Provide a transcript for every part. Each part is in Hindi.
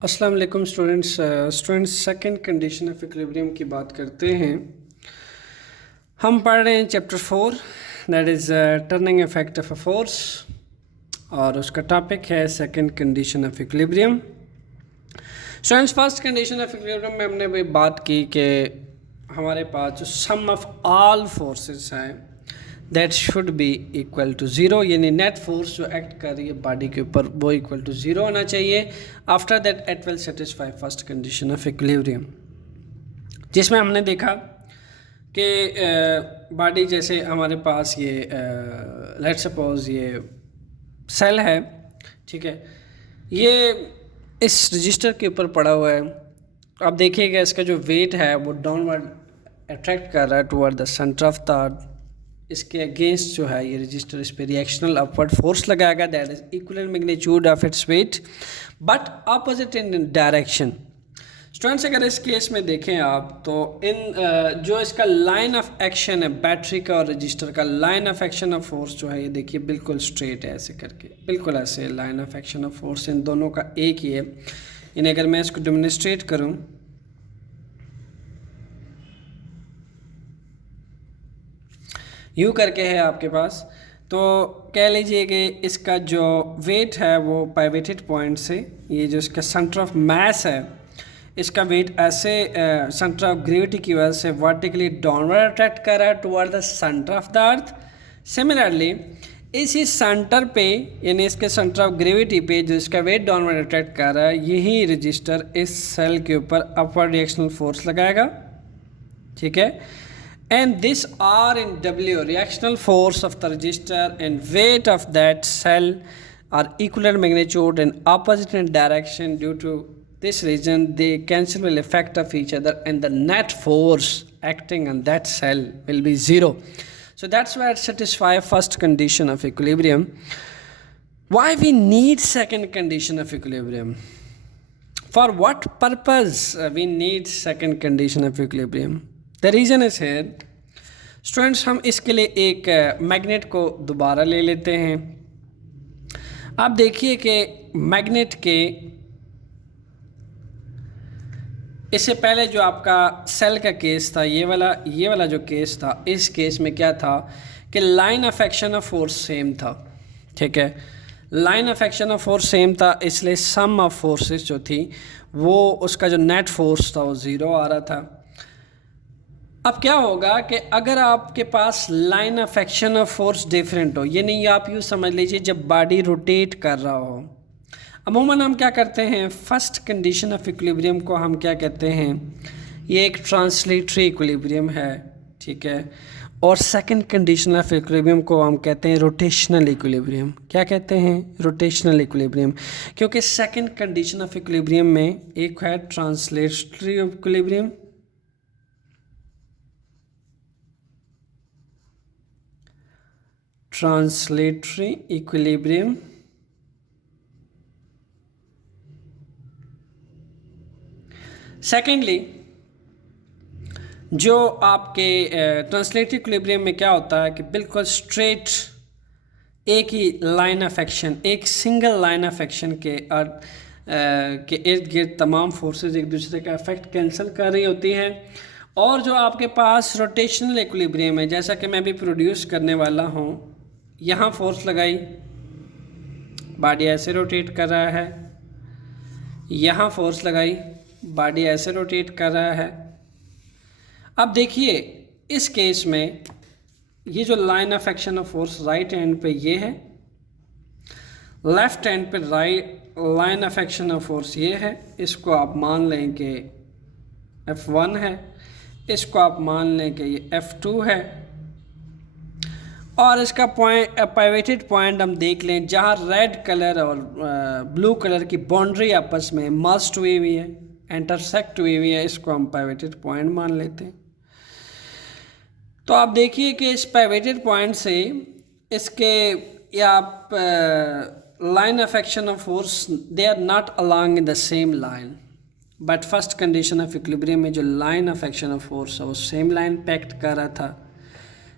अस्सलाम वालेकुम students second condition of equilibrium की बात करते हैं। हम पढ़ रहे हैं chapter 4 that is turning effect of a force और उसका टॉपिक है second condition of equilibrium. Students first condition of equilibrium में हमने भी बात की कि हमारे पास जो सम ऑफ ऑल फोर्सेस हैं that should be equal to zero, यानी नेट फोर्स जो एक्ट कर रही है बॉडी के ऊपर वो इक्वल टू ज़ीरो होना चाहिए। After that it will satisfy first condition of equilibrium, जिसमें हमने देखा कि बॉडी जैसे हमारे पास ये लेट सपोज ये सेल है, ठीक है, ये इस रजिस्टर के ऊपर पड़ा हुआ है। आप देखिएगा इसका जो वेट है वो डाउनवर्ड अट्रैक्ट कर रहा है toward the centre of the, इसके अगेंस्ट जो है ये रजिस्टर इस पर रिएक्शनल अपवर्ड फोर्स लगाएगा that is equal magnitude of its weight but opposite in direction. Students अगर इस केस में देखें आप तो इन जो इसका लाइन ऑफ एक्शन है बैटरी का और रजिस्टर का line of action of force जो है ये देखिए बिल्कुल स्ट्रेट है, ऐसे करके बिल्कुल ऐसे line of action of force in दोनों का एक ही है। यानी अगर मैं इसको डेमोन्स्ट्रेट करूँ यू करके है आपके पास, तो कह लीजिए कि इसका जो वेट है वो पाइवेटेड पॉइंट से ये जो इसका सेंटर ऑफ मास है इसका वेट ऐसे सेंटर ऑफ ग्रेविटी की वजह से वर्टिकली डाउनवर्ड अट्रैक्ट कर रहा है toward the centre of the earth. Similarly इसी सेंटर पे यानी इसके सेंटर ऑफ ग्रेविटी पे जो इसका वेट डाउनवर्ड अट्रैक्ट कर रहा है यही रजिस्टर इस सेल के ऊपर अपवर्ड रिएक्शनल फोर्स लगाएगा, ठीक है। And this R in W reactional force of the resistor and weight of that cell are equal in magnitude and opposite in direction. Due to this reason they cancel the effect of each other and the net force acting on that cell will be zero. So that's why it satisfies first condition of equilibrium. Why we need second condition of equilibrium? For what purpose we need second condition of equilibrium? The reason is here, students हम इसके लिए एक मैग्नेट को दोबारा ले लेते हैं। आप देखिए कि मैग्नेट के इससे पहले जो आपका सेल का केस था ये वाला जो केस था, इस केस में क्या था कि line of action of force same था, ठीक है, line of action of force same था, इसलिए सम ऑफ फोर्सेस जो थी वो उसका जो नेट फोर्स था वो ज़ीरो आ रहा था। अब क्या होगा कि अगर आपके पास line of action of force different हो, ये नहीं आप यूँ समझ लीजिए जब बॉडी रोटेट कर रहा हो, अमूमन हम क्या करते हैं फर्स्ट कंडीशन ऑफ इक्विलिब्रियम को हम क्या कहते हैं, ये एक ट्रांसलेटरी इक्विलिब्रियम है, ठीक है, और सेकंड कंडीशन ऑफ इक्विलिब्रियम को हम कहते हैं रोटेशनल इक्विलिब्रियम। क्या कहते हैं? रोटेशनल इक्विलिब्रियम, क्योंकि सेकंड कंडीशन ऑफ इक्विलिब्रियम में एक है translatory equilibrium translatory equilibrium secondly जो आपके ट्रांसलेटरी इक्विलिब्रियम में क्या होता है कि बिल्कुल स्ट्रेट एक ही लाइन ऑफ एक्शन, एक सिंगल लाइन ऑफ एक्शन के इर्द गिर्द तमाम फोर्सेस एक दूसरे का इफेक्ट कैंसिल कर रही होती हैं। और जो आपके पास रोटेशनल इक्विलिब्रियम है, जैसा कि मैं भी प्रोड्यूस करने वाला हूँ, यहाँ फोर्स लगाई, बॉडी ऐसे रोटेट कर रहा है, यहाँ फोर्स लगाई, बॉडी ऐसे रोटेट कर रहा है। अब देखिए इस केस में ये जो line of action of force right hand पे ये है, लेफ्ट हैंड पे right line of action of force ये है, इसको आप मान लें कि F1 है, इसको आप मान लें कि ये F2 है, और इसका पॉइंट पाइवेटेड पॉइंट हम देख लें जहाँ रेड कलर और ब्लू कलर की बाउंड्री आपस में मस्ट हुई हुई है, इंटरसेक्ट हुई हुई है, इसको हम पाइवेटेड पॉइंट मान लेते हैं। तो आप देखिए कि इस पाइवेटेड पॉइंट से इसके या आप line of action of force they are not along in the same line, but first condition of equilibrium में जो line of action of force है वो सेम लाइन पे एक्ट कर रहा था।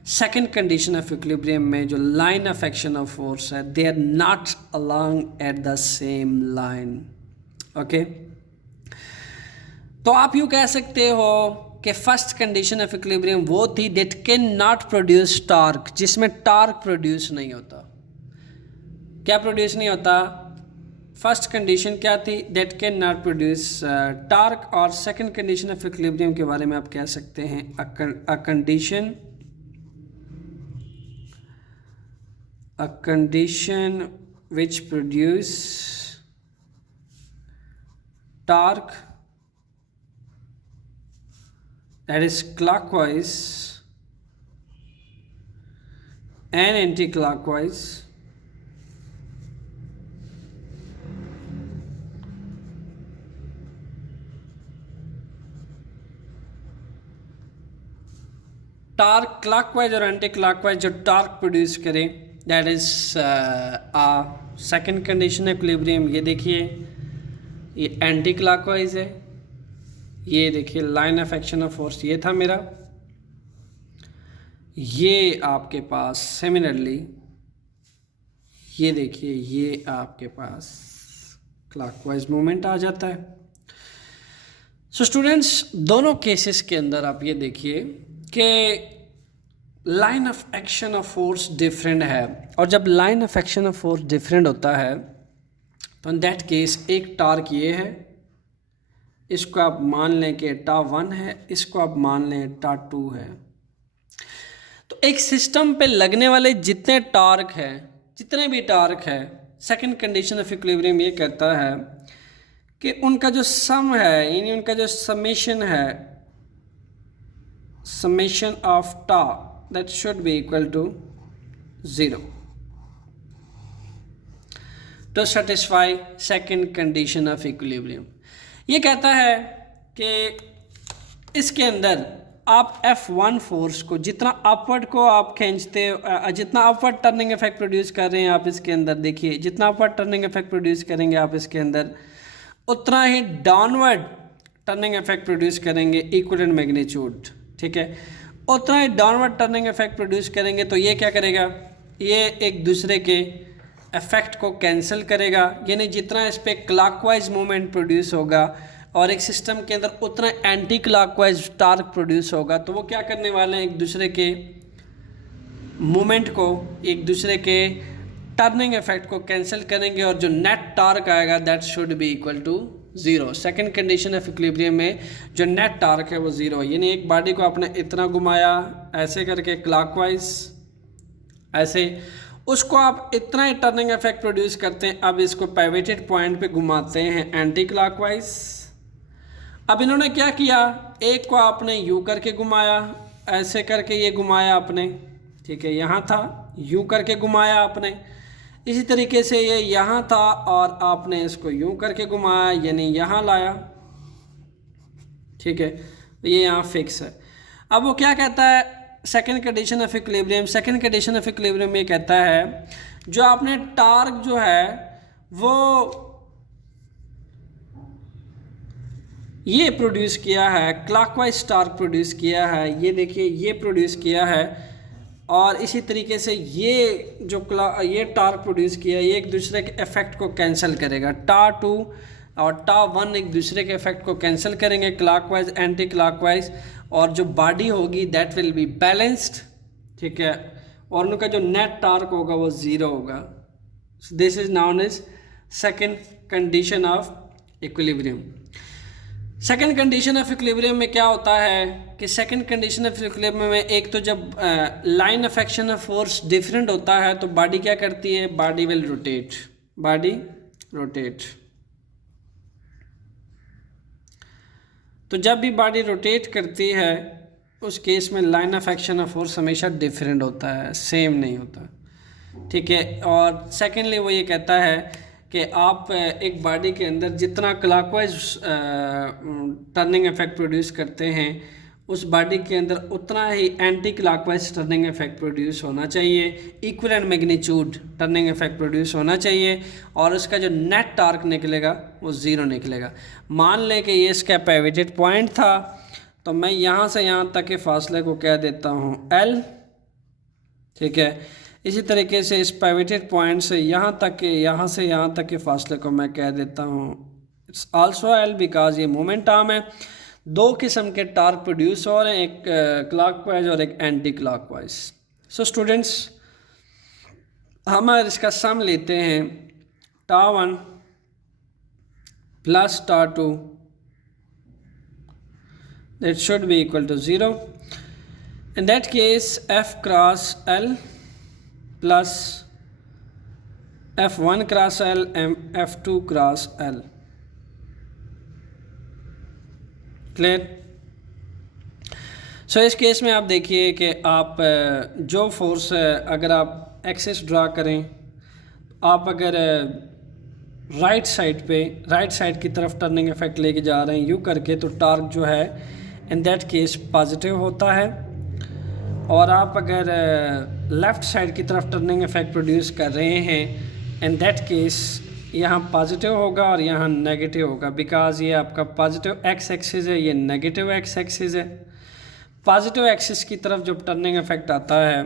सेकेंड कंडीशन ऑफ इक्विलिब्रियम में जो line of action of force है they are not along at the same line, okay. तो आप यूँ कह सकते हो कि फर्स्ट कंडीशन ऑफ इक्विलिब्रियम वो थी that can not produce torque, जिसमें टॉर्क प्रोड्यूस नहीं होता। क्या प्रोड्यूस नहीं होता? फर्स्ट कंडीशन क्या थी? That can not produce torque. और सेकंड कंडीशन ऑफ इक्विलिब्रियम के बारे में आप कह सकते हैं a condition which produce torque, that is clockwise and anti-clockwise, torque clockwise और एंटी क्लॉकवाइज जो टार्क प्रोड्यूस करें, दैट इज सेकंड कंडीशन है इक्विलिब्रियम। ये देखिए ये एंटी क्लॉकवाइज है, ये देखिए line of action of force ये था मेरा, ये आपके पास सिमिलरली ये देखिए ये आपके पास क्लॉकवाइज मूवमेंट आ जाता है। सो स्टूडेंट्स, दोनों केसेस के अंदर आप ये देखिए कि line of action of force different है, और जब line of action of force different होता है तो इन दैट केस एक टार्क ये है, इसको आप मान लें कि टा 1 है, इसको आप मान लें टा 2 है। तो एक सिस्टम पे लगने वाले जितने टार्क है, जितने भी टार्क है, सेकंड कंडीशन ऑफ इक्विलिब्रियम ये कहता है कि उनका जो सम है, यानी उनका जो समेशन है, summation of tau, that should be equal to 0 to satisfy second condition of equilibrium। ये कहता है कि इसके अंदर आप F1 फोर्स को जितना अपवर्ड को आप खींचते हो, जितना अपवर्ड टर्निंग इफेक्ट प्रोड्यूस कर रहे हैं आप इसके अंदर, देखिए जितना अपवर्ड टर्निंग इफेक्ट प्रोड्यूस करेंगे आप इसके अंदर, उतना ही डाउनवर्ड टर्निंग इफेक्ट प्रोड्यूस करेंगे इक्विवेलेंट मैग्नीट्यूड, ठीक है। उतना ही डाउनवर्ड टर्निंग इफेक्ट प्रोड्यूस करेंगे तो ये क्या करेगा, ये एक दूसरे के इफेक्ट को कैंसिल करेगा, यानी जितना इस पर क्लॉकवाइज मूवमेंट प्रोड्यूस होगा और एक सिस्टम के अंदर उतना एंटी क्लॉकवाइज टार्क प्रोड्यूस होगा, तो वो क्या करने वाले हैं, एक दूसरे के मूवमेंट को, एक दूसरे के टर्निंग इफेक्ट को कैंसिल करेंगे और जो नेट टार्क आएगा that should be equal to 0। Second condition of equilibrium में जो नेट टार्क है वो 0, यानी एक बॉडी को आपने इतना घुमाया ऐसे करके क्लॉकवाइज, ऐसे उसको आप इतना ही टर्निंग इफेक्ट प्रोड्यूस करते हैं। अब इसको पाइवेटेड पॉइंट पे घुमाते हैं एंटी क्लॉकवाइज। अब इन्होंने क्या किया, एक को आपने यू करके घुमाया, ऐसे करके ये घुमाया आपने, ठीक है, यहाँ था यू करके घुमाया आपने, इसी तरीके से ये यहाँ था और आपने इसको यूं करके घुमाया, यानी यहाँ लाया, ठीक है, ये यहाँ फिक्स है। अब वो क्या कहता है, second condition of equilibrium, second condition of equilibrium ये कहता है जो आपने टार्क जो है वो ये प्रोड्यूस किया है, क्लॉकवाइज टार्क प्रोड्यूस किया है, ये देखिए ये प्रोड्यूस किया है, और इसी तरीके से ये जो ये टार्क प्रोड्यूस किया है ये एक दूसरे के इफेक्ट को कैंसिल करेगा, टा 2 और टा 1 एक दूसरे के इफेक्ट को कैंसिल करेंगे क्लॉकवाइज एंटी क्लॉकवाइज, और जो बॉडी होगी दैट विल बी बैलेंस्ड, ठीक है, और उनका जो नेट टार्क होगा वो 0 होगा। This is known as second condition of equilibrium. Second condition of equilibrium में क्या होता है कि सेकंड कंडीशन ऑफ इक्विलिब्रियम में एक तो जब line of action of force different होता है तो बॉडी क्या करती है, body will rotate, body rotate. तो जब भी बॉडी रोटेट करती है उस केस में line of action of force हमेशा डिफरेंट होता है, सेम नहीं होता, ठीक है। और सेकेंडली वो ये कहता है कि आप एक बॉडी के अंदर जितना क्लॉकवाइज टर्निंग इफेक्ट प्रोड्यूस करते हैं उस बॉडी के अंदर उतना ही anti clockwise turning effect produce होना चाहिए, equivalent magnitude turning effect produce होना चाहिए, और उसका जो नेट टार्क निकलेगा वो 0 निकलेगा। मान लें कि ये इसका पाइवेटेड पॉइंट था, तो मैं यहाँ से यहाँ तक के फासले को कह देता हूँ L, ठीक है। इसी तरीके से इस पाइवेटेड पॉइंट से यहाँ तक के, यहाँ से यहाँ तक के फासले को मैं कह देता हूँ इट्स आल्सो एल बिकॉज ये मोमेंट आर्म है। दो किस्म के टार्क प्रोड्यूस हो रहे हैं, एक क्लॉकवाइज और एक एंटी क्लॉकवाइज। सो स्टूडेंट्स, हम इसका सम लेते हैं τ1 plus τ2, that should be equal to 0. In that case, F cross L plus F1 cross L and F2 cross L. Clear? So इस केस में आप देखिए कि आप जो फोर्स अगर आप एक्सिस ड्रा करें, आप अगर राइट साइड की तरफ टर्निंग इफेक्ट लेके जा रहे हैं यूँ करके, तो टार्क जो है इन दैट केस पॉजिटिव होता है। और आप अगर लेफ़्ट साइड की तरफ टर्निंग इफेक्ट प्रोड्यूस कर रहे हैं, इन दैट केस यहाँ पॉजिटिव होगा और यहाँ नेगेटिव होगा, बिकॉज ये आपका पॉजिटिव एक्स एक्सिस है, ये नेगेटिव एक्स एक्सिस है। पॉजिटिव एक्सिस की तरफ जब टर्निंग इफेक्ट आता है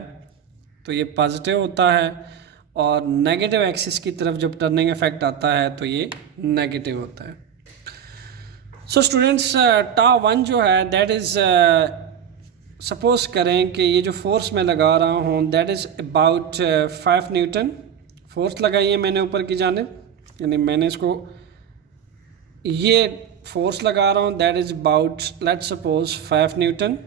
तो ये पॉजिटिव होता है, और नेगेटिव एक्सिस की तरफ जब टर्निंग इफेक्ट आता है तो ये नेगेटिव होता है। सो स्टूडेंट्स, τ1 जो है दैट इज़, सपोज करें कि ये जो फोर्स मैं लगा रहा हूँ that is about 5 Newton force लगाई है मैंने ऊपर की जानिब, यानी मैंने इसको ये फोर्स लगा रहा हूँ that is about let's suppose 5 Newton.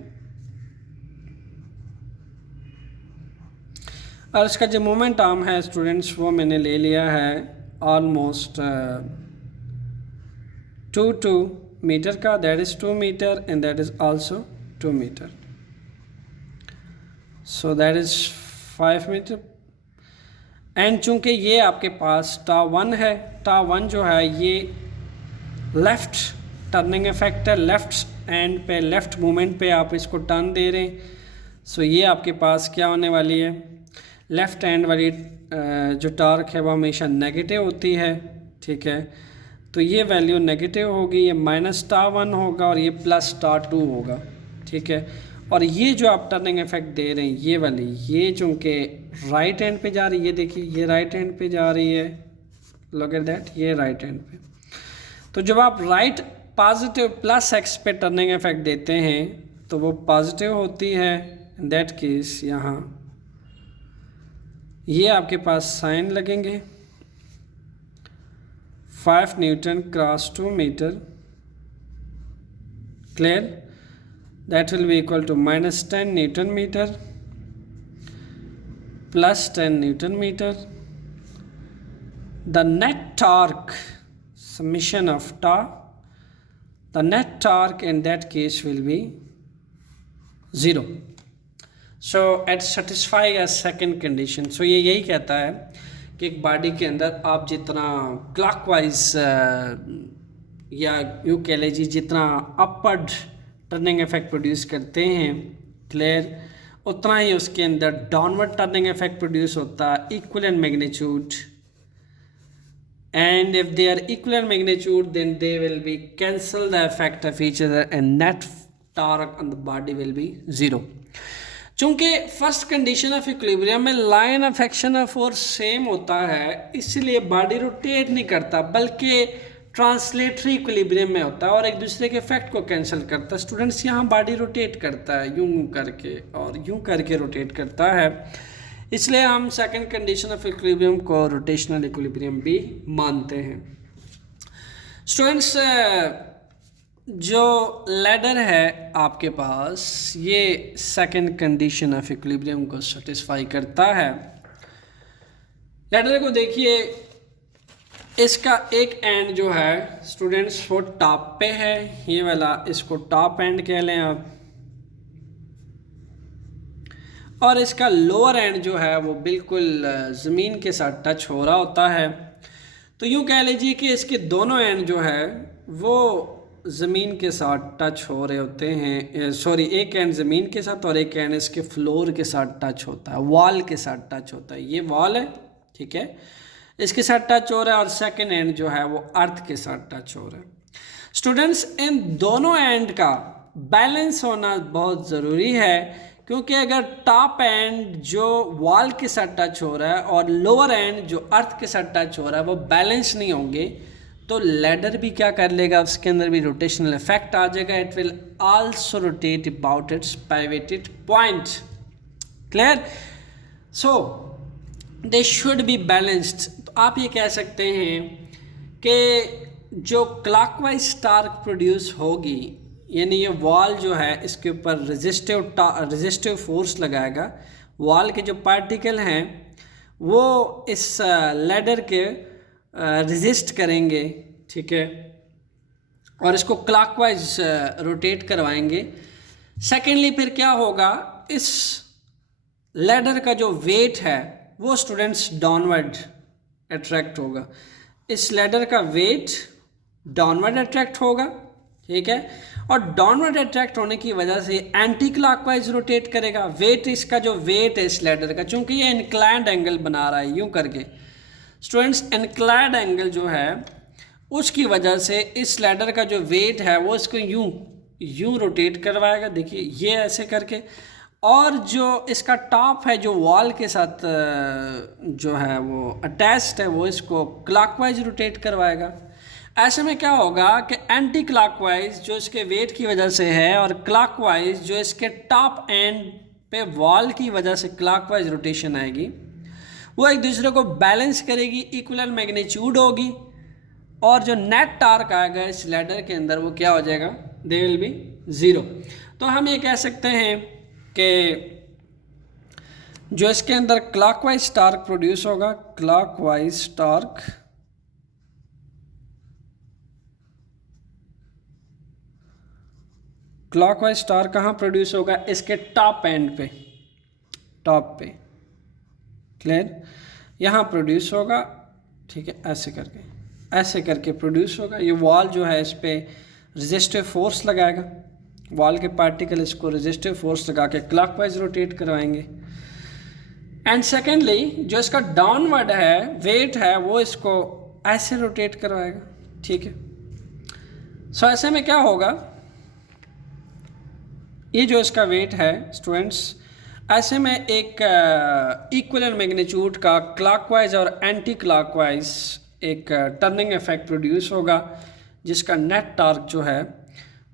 और इसका जो मोमेंट आर्म है स्टूडेंट्स वो मैंने ले लिया है ऑलमोस्ट 2 मीटर का, that is 2 metre and that is also 2 metre, so that is 5 metre. And चूँकि ये आपके पास τ1 है, τ1 जो है ये लेफ़्ट टर्निंग इफेक्ट है, लेफ़्ट एंड पे, लेफ़्ट मूवमेंट पे आप इसको टर्न दे रहे हैं। सो ये आपके पास क्या होने वाली है, लेफ़्ट हैंड वाली जो टार्क है वो हमेशा नेगेटिव होती है, ठीक है। तो ये वैल्यू नेगेटिव होगी, ये -τ1 होगा और ये +τ2 होगा, ठीक है। और ये जो आप टर्निंग इफेक्ट दे रहे हैं ये वाली, ये चूँकि राइट हैंड पे जा रही है, ये देखिए ये राइट हैंड पे जा रही है, लुक एट दैट, ये राइट हैंड पे। तो जब आप राइट पॉजिटिव +x पे टर्निंग इफेक्ट देते हैं तो वो पॉजिटिव होती है, इन दैट केस यहाँ ये आपके पास साइन लगेंगे 5 newton cross 2 metre, clear? That will be equal to -10 Newton meter plus 10 Newton meter. The net torque, summation of tau, the net torque in that case will be 0. So it satisfy a second condition. So ये यही कहता है कि एक बॉडी के अंदर आप जितना क्लॉकवाइज या यूँ कह लीजिए जितना अपवर्ड टर्निंग इफेक्ट प्रोड्यूस करते हैं, क्लियर, उतना ही उसके अंदर डाउनवर्ड टर्निंग इफेक्ट प्रोड्यूस होता है equal in magnitude, and if they are equal in magnitude then they will be cancel the effect of each other and net torque on the body will be 0। चूँकि फर्स्ट कंडीशन ऑफ इक्विलिब्रियम में line of action of force same होता है, इसलिए बॉडी रोटेट नहीं करता बल्कि ट्रांसलेटरी इक्विलिब्रियम में होता है और एक दूसरे के इफेक्ट को कैंसिल करता है। स्टूडेंट्स, यहाँ बॉडी रोटेट करता है यूं करके और यूं करके रोटेट करता है, इसलिए हम सेकंड कंडीशन ऑफ इक्विलिब्रियम को रोटेशनल इक्विलिब्रियम भी मानते हैं। स्टूडेंट्स, जो लैडर है आपके पास ये सेकंड कंडीशन ऑफ इक्विलिब्रियम को सेटिस्फाई करता है। लैडर को देखिए, इसका एक एंड जो है स्टूडेंट्स वो टॉप पे है, ये वाला इसको टॉप एंड कह लें आप, और इसका लोअर एंड जो है वो बिल्कुल ज़मीन के साथ टच हो रहा होता है। तो यूँ कह लीजिए कि इसके दोनों एंड जो है वो ज़मीन के साथ टच हो रहे होते हैं, सॉरी, एक एंड ज़मीन के साथ और एक एंड इसके फ्लोर के साथ टच होता है, वॉल के साथ टच होता है। ये वॉल है, ठीक है, इसके साथ टच हो रहा है, और सेकंड एंड जो है वो अर्थ के साथ टच हो रहा है। स्टूडेंट्स, इन दोनों एंड का बैलेंस होना बहुत ज़रूरी है, क्योंकि अगर टॉप एंड जो वॉल के साथ टच हो रहा है और लोअर एंड जो अर्थ के साथ टच हो रहा है वो बैलेंस नहीं होंगे तो लैडर भी क्या कर लेगा, उसके अंदर भी रोटेशनल इफेक्ट आ जाएगा। It will also rotate about its pivoted point. Clear? So they should be balanced. तो आप ये कह सकते हैं कि जो क्लॉकवाइज टार्क प्रोड्यूस होगी, यानी ये वॉल जो है इसके ऊपर रेजिस्टिव फोर्स लगाएगा, वॉल के जो पार्टिकल हैं वो इस लैडर के रेजिस्ट करेंगे, ठीक है, और इसको क्लॉकवाइज रोटेट करवाएंगे। सेकेंडली फिर क्या होगा, इस लैडर का जो वेट है वो स्टूडेंट्स डाउनवर्ड अट्रैक्ट होगा। इस लैडर का वेट डाउनवर्ड अट्रैक्ट होगा, ठीक है, और डाउनवर्ड अट्रैक्ट होने की वजह से एंटी क्लॉकवाइज रोटेट करेगा। वेट, इसका जो वेट है इस लैडर का, चूंकि ये इंक्लाइंड एंगल बना रहा है यूं करके स्टूडेंट्स, इंक्लाइंड एंगल जो है उसकी वजह से इस लैडर का जो वेट है वो इसको यूं रोटेट करवाएगा, देखिए ये ऐसे करके, और जो इसका टॉप है जो वॉल के साथ जो है वो अटैच्ड है वो इसको क्लॉकवाइज रोटेट करवाएगा। ऐसे में क्या होगा कि एंटी क्लॉकवाइज जो इसके वेट की वजह से है और क्लॉकवाइज जो इसके टॉप एंड पे वॉल की वजह से क्लॉकवाइज रोटेशन आएगी, वो एक दूसरे को बैलेंस करेगी, इक्वल मैग्नीट्यूड होगी, और जो नेट टार्क आएगा इस लैडर के अंदर वो क्या हो जाएगा, दे विल बी ज़ीरो। तो हम ये कह सकते हैं कि जो इसके अंदर क्लॉकवाइज टार्क प्रोड्यूस होगा, क्लॉकवाइज टार्क कहाँ प्रोड्यूस होगा, इसके टॉप एंड पे, टॉप पे, क्लियर, यहाँ प्रोड्यूस होगा, ठीक है, ऐसे करके प्रोड्यूस होगा। ये वॉल जो है इस पे रेजिस्टिव फोर्स लगाएगा, वॉल के पार्टिकल इसको रेजिस्टिव फोर्स लगा के क्लॉकवाइज रोटेट करवाएंगे। एंड सेकेंडली जो इसका डाउनवर्ड है वेट है वो इसको ऐसे रोटेट करवाएगा, ठीक है। सो ऐसे में क्या होगा, ये जो इसका वेट है स्टूडेंट्स, ऐसे में एक इक्वल मैग्नीट्यूड का क्लॉकवाइज और एंटी क्लॉकवाइज एक टर्निंग इफेक्ट प्रोड्यूस होगा, जिसका नेट टार्क जो है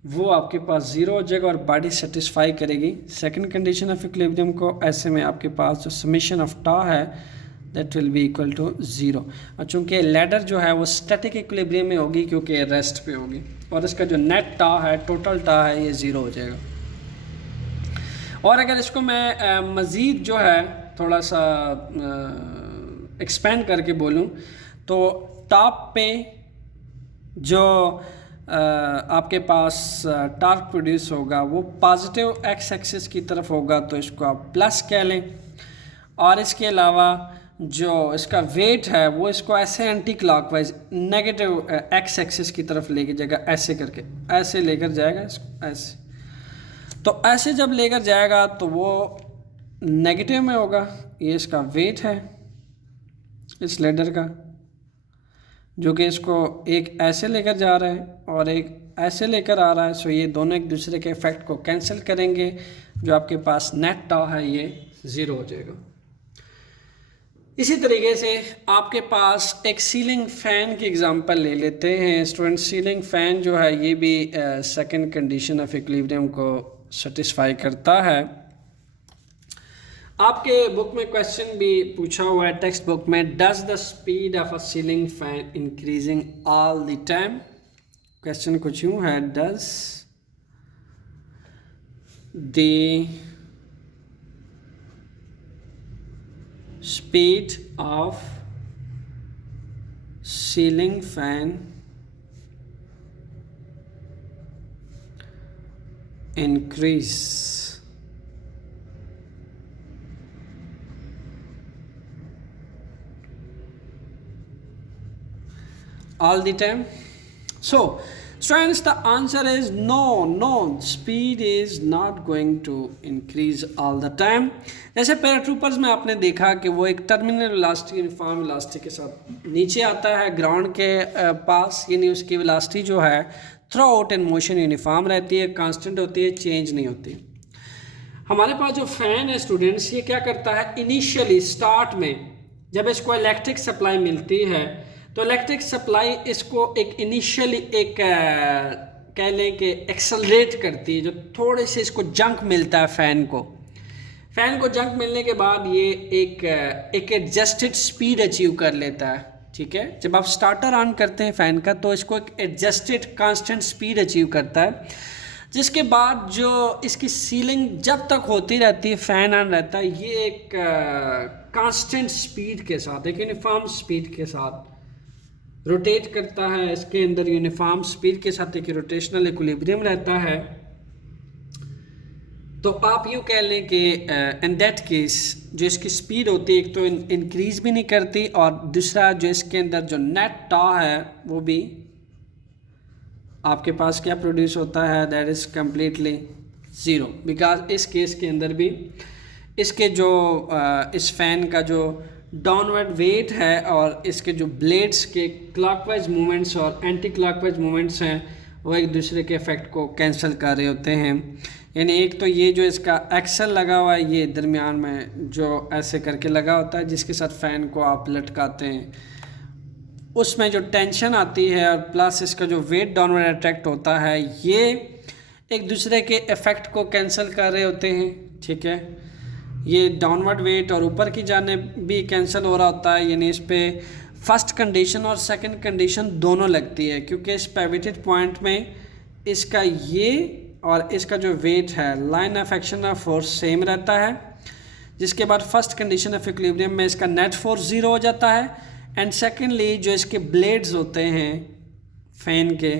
वो आपके पास ज़ीरो हो जाएगा और बॉडी सेटिस्फाई करेगी सेकंड कंडीशन ऑफ इक्विलिब्रियम को। ऐसे में आपके पास जो समेशन ऑफ टा है that will be equal to zero, और चूँकि लैडर जो है वो स्टैटिक इक्विलिब्रियम में होगी क्योंकि रेस्ट पे होगी, और इसका जो नेट टा है, टोटल टा है, ये ज़ीरो हो जाएगा। और अगर इसको मैं मज़ीद जो है थोड़ा सा एक्सपेंड करके बोलूँ तो टॉप पे जो आपके पास टार्क प्रोड्यूस होगा वो पॉजिटिव एक्स एक्सिस की तरफ होगा, तो इसको आप प्लस कह लें, और इसके अलावा जो इसका वेट है वो इसको ऐसे anti clockwise negative x axis की तरफ लेके जाएगा, ऐसे करके ऐसे लेकर जाएगा इसको, ऐसे, तो ऐसे जब लेकर जाएगा तो वो नेगेटिव में होगा। ये इसका वेट है इस लैडर का, जो कि इसको एक ऐसे लेकर जा रहा है और एक ऐसे लेकर आ रहा है। सो ये दोनों एक दूसरे के इफेक्ट को कैंसिल करेंगे, जो आपके पास नेट टा है ये ज़ीरो हो जाएगा। इसी तरीके से आपके पास एक सीलिंग फ़ैन की एग्जांपल ले लेते हैं स्टूडेंट। सीलिंग फ़ैन जो है ये भी सेकंड कंडीशन ऑफ इक्विलिब्रियम को सेटिस्फाई करता है। आपके बुक में क्वेश्चन भी पूछा हुआ है टेक्स्ट बुक में, does the speed of a ceiling fan increasing all the time. Question कुछ यूँ है, does the speed of ceiling fan increase all the time? So students, the answer is no, speed is not going to increase all the time। जैसे पैराट्रूपर्स में आपने देखा कि वो एक टर्मिनल वेलोसिटी यूनिफॉर्म वेलोसिटी के साथ नीचे आता है ग्राउंड के पास, यानी उसकी वेलोसिटी जो है through out in motion uniform रहती है, कांस्टेंट होती है, चेंज नहीं होती। हमारे पास जो फ़ैन है स्टूडेंट्स, ये क्या करता है, इनिशियली स्टार्ट में जब इसको इलेक्ट्रिक सप्लाई मिलती है तो इलेक्ट्रिक सप्लाई इसको एक इनिशियली एक कह लें कि एक्सेलरेट करती है, जो थोड़े से इसको जंक मिलता है फैन को जंक मिलने के बाद ये एक एडजस्टेड स्पीड अचीव कर लेता है। ठीक है, जब आप स्टार्टर ऑन करते हैं फ़ैन का तो इसको एक एडजस्टेड कांस्टेंट स्पीड अचीव करता है, जिसके बाद जो इसकी सीलिंग जब तक होती रहती है फ़ैन ऑन रहता है, ये एक कांस्टेंट स्पीड के साथ, एक यूनिफॉर्म स्पीड के साथ रोटेट करता है। इसके अंदर यूनिफॉर्म स्पीड के साथ एक रोटेशनल इक्विलिब्रियम रहता है। तो आप यूँ कह लें कि इन दैट केस जो इसकी स्पीड होती है एक तो इंक्रीज़ भी नहीं करती, और दूसरा जो इसके अंदर जो नेट टॉ है वो भी आपके पास क्या प्रोड्यूस होता है, that is completely zero. Because इस केस के अंदर भी इसके जो इस फ़ैन का जो डाउनवर्ड वेट है और इसके जो ब्लेड्स के क्लॉकवाइज मूवमेंट्स और एंटी क्लॉकवाइज मूवमेंट्स हैं वो एक दूसरे के इफ़ेक्ट को कैंसिल कर रहे होते हैं। यानी एक तो ये जो इसका एक्सल लगा हुआ है ये दरमियान में जो ऐसे करके लगा होता है, जिसके साथ फ़ैन को आप लटकाते हैं, उसमें जो टेंशन आती है और प्लस इसका जो वेट डाउनवर्ड अट्रैक्ट होता है, ये एक दूसरे के इफ़ेक्ट को कैंसिल कर रहे होते हैं। ठीक है, ये डाउनवर्ड वेट और ऊपर की जानिब भी कैंसिल हो रहा होता है, यानी इस पर फर्स्ट कंडीशन और सेकंड कंडीशन दोनों लगती है, क्योंकि इस पिवटेड पॉइंट में इसका ये और इसका जो वेट है line of action of force same रहता है, जिसके बाद फर्स्ट कंडीशन ऑफ इक्विलिब्रियम में इसका नेट फोर्स ज़ीरो हो जाता है। एंड सेकेंडली जो इसके ब्लेड्स होते हैं फ़ैन के,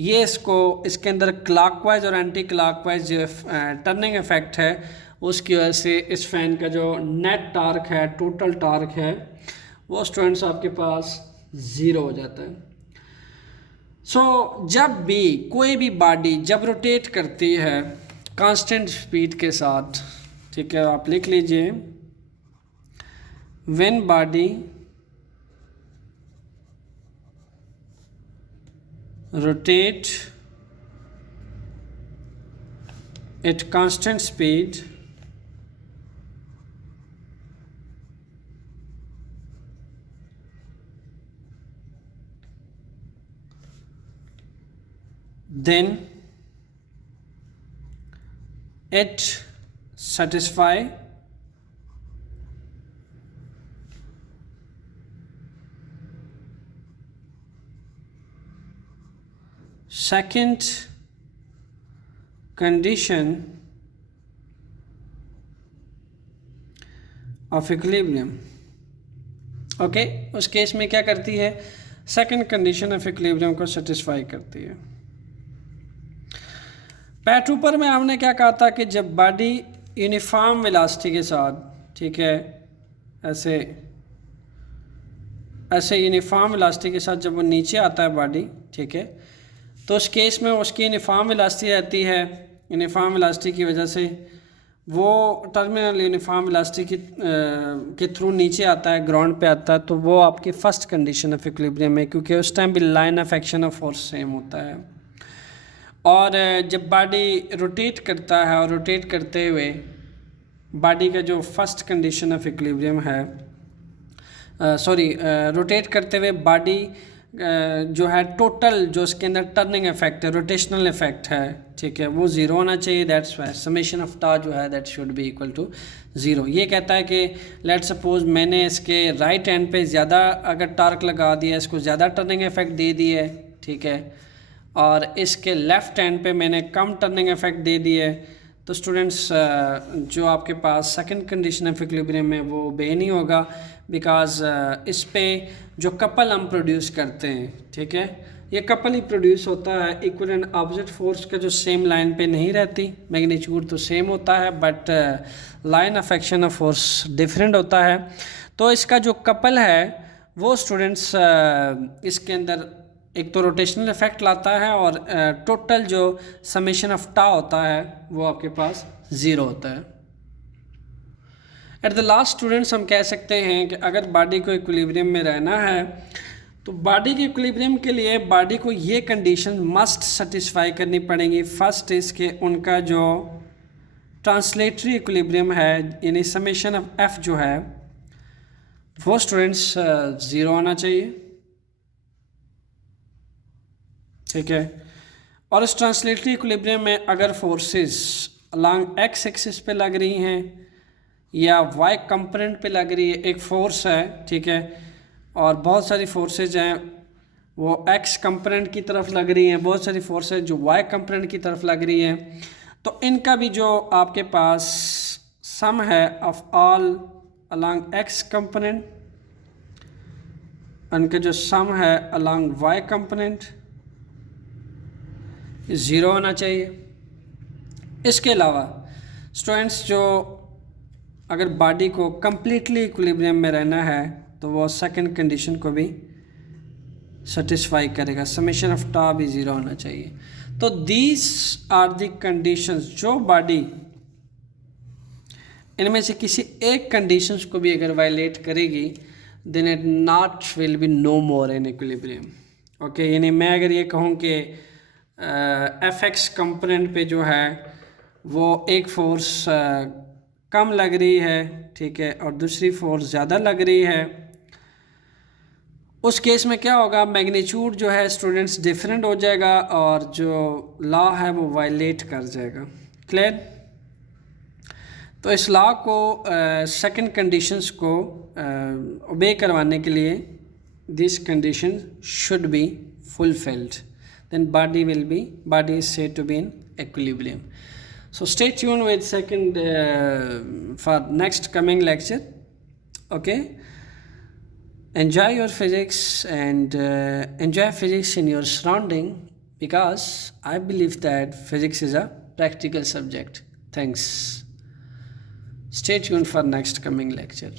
ये इसके अंदर क्लॉकवाइज और एंटी क्लॉकवाइज जो टर्निंग इफेक्ट है उसकी वजह से इस फ़ैन का जो नेट टॉर्क है, टोटल टॉर्क है, वो स्टूडेंट्स आपके पास ज़ीरो हो जाता है। जब भी कोई भी बॉडी जब रोटेट करती है कांस्टेंट स्पीड के साथ, ठीक है, आप लिख लीजिए, when body rotate at constant speed then it satisfy second condition of equilibrium। Okay, उस केस में क्या करती है, सेकंड कंडीशन ऑफ इक्विलिब्रियम को सेटिस्फाई करती है। पार्ट ऊपर में हमने क्या कहा था कि जब बॉडी यूनिफॉर्म वेलोसिटी के साथ, ठीक है, ऐसे यूनिफॉर्म वेलोसिटी के साथ जब वो नीचे आता है बॉडी, ठीक है, तो उस केस में उसकी यूनिफॉर्म वेलोसिटी रहती है। यूनिफॉर्म वेलोसिटी की वजह से वो टर्मिनल यूनिफॉर्म वेलोसिटी के थ्रू नीचे आता है, ग्राउंड पे आता है, तो वो आपकी फर्स्ट कंडीशन ऑफ इक्विलिब्रियम है, क्योंकि उस टाइम भी line of action of force same होता है। और जब बॉडी रोटेट करता है और रोटेट करते हुए बॉडी का जो फर्स्ट कंडीशन ऑफ इक्विलिब्रियम है, रोटेट करते हुए बॉडी जो है टोटल जो उसके अंदर टर्निंग इफेक्ट है, रोटेशनल इफेक्ट है, ठीक है, वो ज़ीरो होना चाहिए। That's why summation of tau जो है that should be equal to zero. ये कहता है कि लेट सपोज मैंने इसके राइट एंड पे ज़्यादा अगर टार्क लगा दिया, इसको ज़्यादा टर्निंग इफेक्ट दे दिए, ठीक है, और इसके लेफ़्ट हैंड पे मैंने कम टर्निंग इफेक्ट दे दिए, तो स्टूडेंट्स जो आपके पास सेकंड कंडीशन ऑफ इक्विलिब्रियम है वो बे नहीं होगा, बिकॉज इस पे जो कपल हम प्रोड्यूस करते हैं, ठीक है, ये कपल ही प्रोड्यूस होता है। इक्वल एंड ऑपोजिट फोर्स का जो सेम लाइन पे नहीं रहती, मैग्नीट्यूड तो सेम होता है but line of action of force different होता है। तो इसका जो कपल है वो स्टूडेंट्स इसके अंदर एक तो रोटेशनल इफेक्ट लाता है और टोटल जो समेशन ऑफ टा होता है वो आपके पास ज़ीरो होता है। एट द लास्ट स्टूडेंट्स हम कह सकते हैं कि अगर बॉडी को इक्विलिब्रियम में रहना है तो बॉडी के इक्विलिब्रियम के लिए बॉडी को ये कंडीशन मस्ट सेटिस्फाई करनी पड़ेंगी। फर्स्ट इसके उनका जो ट्रांसलेटरी इक्विलिब्रियम है यानी समेशन ऑफ एफ जो है वो स्टूडेंट्स ज़ीरो होना चाहिए, ठीक है। और इस ट्रांसलेटरी इक्विलिब्रियम में अगर फोर्सेस अलॉन्ग एक्स एक्सिस पे लग रही हैं या वाई कंपोनेंट पे लग रही है, एक फोर्स है, ठीक है, और बहुत सारी फोर्सेज हैं वो एक्स कंपोनेंट की तरफ लग रही हैं, बहुत सारी फोर्सेज जो वाई कंपोनेंट की तरफ लग रही हैं, तो इनका भी जो आपके पास सम है of all along x component, उनका जो सम है अलॉन्ग वाई कंपोनेंट 0 होना चाहिए। इसके अलावा स्टूडेंट्स जो अगर बॉडी को कम्प्लीटली इक्विलिब्रियम में रहना है तो वो सेकंड कंडीशन को भी सेटिस्फाई करेगा, समेशन ऑफ टॉ भी 0 होना चाहिए। तो दीज आर द कंडीशंस, जो बॉडी इनमें से किसी एक कंडीशंस को भी अगर वायलेट करेगी then it not will be no more in equilibrium. Okay, यानी मैं अगर ये कहूँ कि एफ एक्स कंपोनेंट पे जो है वो एक फोर्स कम लग रही है, ठीक है, और दूसरी फोर्स ज़्यादा लग रही है, उस केस में क्या होगा, मैग्नीट्यूड जो है स्टूडेंट्स डिफरेंट हो जाएगा और जो लॉ है वो वायलेट कर जाएगा। क्लियर? तो इस लॉ को सेकंड कंडीशंस को ओबे करवाने के लिए this condition should be fulfilled, then body is said to be in equilibrium. So stay tuned with second for next coming lecture. Okay, enjoy your physics and enjoy physics in your surrounding, because I believe that physics is a practical subject. Thanks. Stay tuned for next coming lecture.